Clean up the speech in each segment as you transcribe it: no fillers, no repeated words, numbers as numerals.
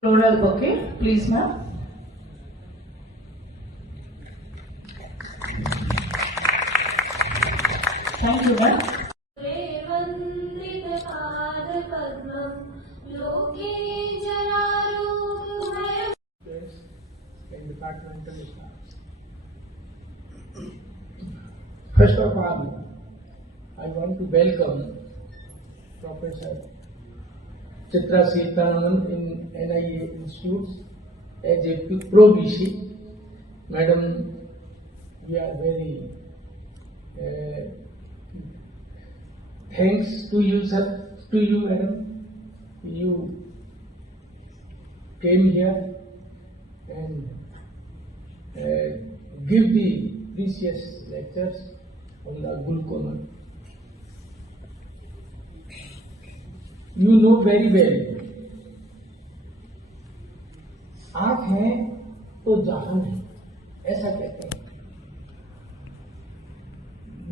Floral bouquet, please, ma'am. Thank you, ma'am. In departmental staffs. First of all, I want to welcome Professor Chitra Seetharaman in NIA Institutes as a pro VC. Madam, we are very thanks to you, sir, to you, madam. You came here and give the precious lectures on the glaucoma. You know very well, आँख है तो जहान है, ऐसा कहते हैं।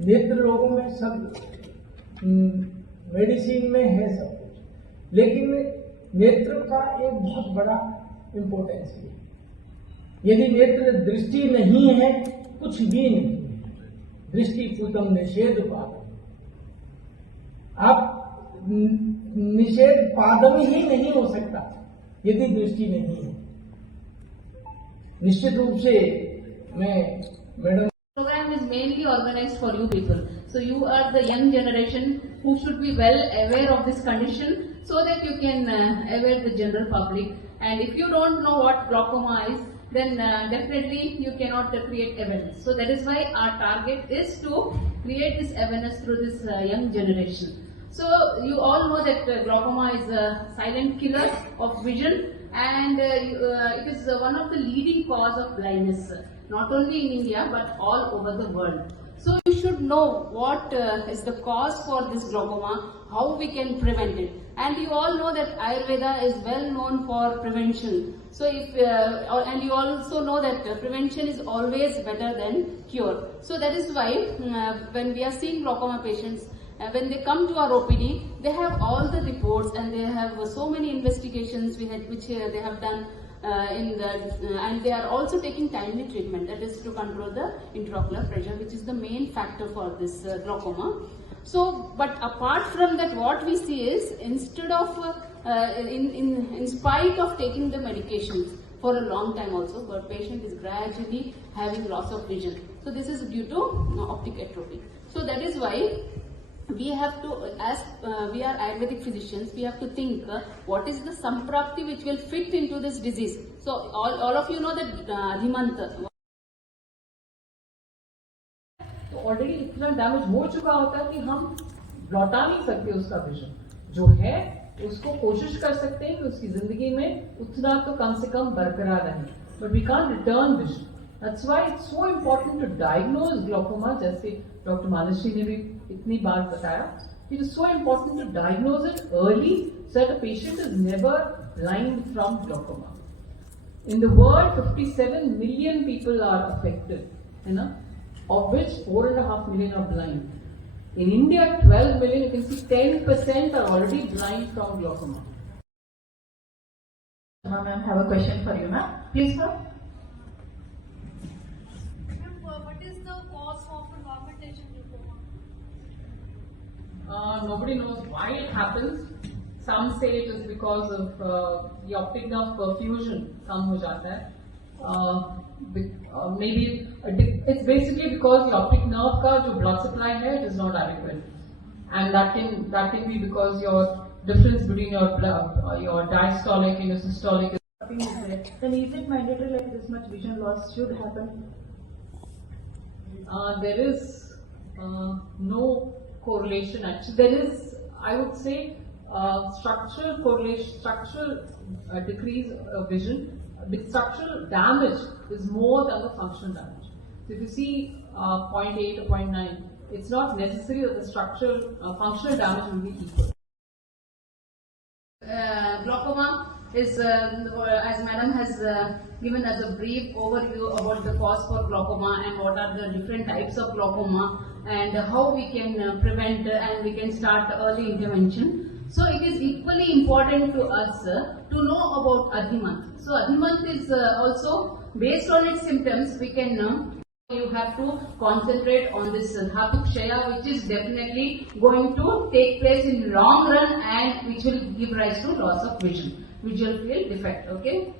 नेत्र रोगों में सब मेडिसिन में है सब कुछ, लेकिन नेत्र का एक बहुत बड़ा इम्पोर्टेंस है। यदि नेत्र दृष्टि नहीं है, कुछ भी नहीं है। दृष्टि पूतम निषेध पादम, आप निषेध पादम ही नहीं हो सकता यदि दृष्टि नहीं है। निश्चित रूप से मैं madam program is mainly organized for you people. So you are the young generation who should be well aware of this condition so that you can aware the general public. And if you don't know what glaucoma is, then definitely you cannot create awareness. So that is why our target is to create this awareness through this young generation. So you all know that glaucoma is a silent killer of vision, and it is one of the leading cause of blindness, not only in India but all over the world. So you should know what is the cause for this glaucoma, how we can prevent it. And you all know that Ayurveda is well known for prevention. So and you also know that prevention is always better than cure. So that is why when we are seeing glaucoma patients, when they come to our OPD, they have all the reports and they have so many investigations which they have done and they are also taking timely treatment, that is to control the intraocular pressure, which is the main factor for this glaucoma. So, but apart from that, what we see is instead of in spite of taking the medications for a long time also, the patient is gradually having loss of vision. So this is due to optic atrophy. So that is why we have to, as we are Ayurvedic physicians, we have to think what is the samprapti which will fit into this disease. So all of you know that Adhimanta. तो already इतना damage हो चुका होता है कि हम लौटा नहीं सकते उसका विजन जो है, उसको कोशिश कर सकते हैं कि उसकी जिंदगी में उतना तो कम से कम बरकरार रहे, but we can't return vision. That's why it's so important to diagnose glaucoma, जैसे डॉक्टर मानसी ने भी इतनी बार बताया. It is so important to diagnose it early so that the patient is never blind from glaucoma. In the world, 57 million people are affected, of which 4.5 million are blind. In India, 12 million, you can see 10% are already blind from glaucoma. Ma'am, I have a question for you, ma'am. Please, ma'am. What is the cause of pigmentation glaucoma? Nobody knows why it happens. Some say it is because of the optic nerve perfusion कम हो जाता है. Maybe it's basically because the optic nerve का जो blood supply है, it is not adequate, and that can be because your difference between your diastolic and your systolic is there. Then is it mandatory like this much vision loss should happen? There is no correlation actually. There is, I would say, structural correlation, structural decrease of vision. With structural damage is more than the functional damage. So if you see 0.8 or 0.9, it's not necessary that the structural functional damage will be equal. Glaucoma is, as Madam has given us a brief overview about the cause for glaucoma and what are the different types of glaucoma and how we can prevent and we can start early intervention. So it is equally important to us to know about Adhimant. So Adhimant is also based on its symptoms. We can you have to concentrate on this Dhatu-Kshaya, which is definitely going to take place in long run and which will give rise to loss of vision, visual field defect. Okay.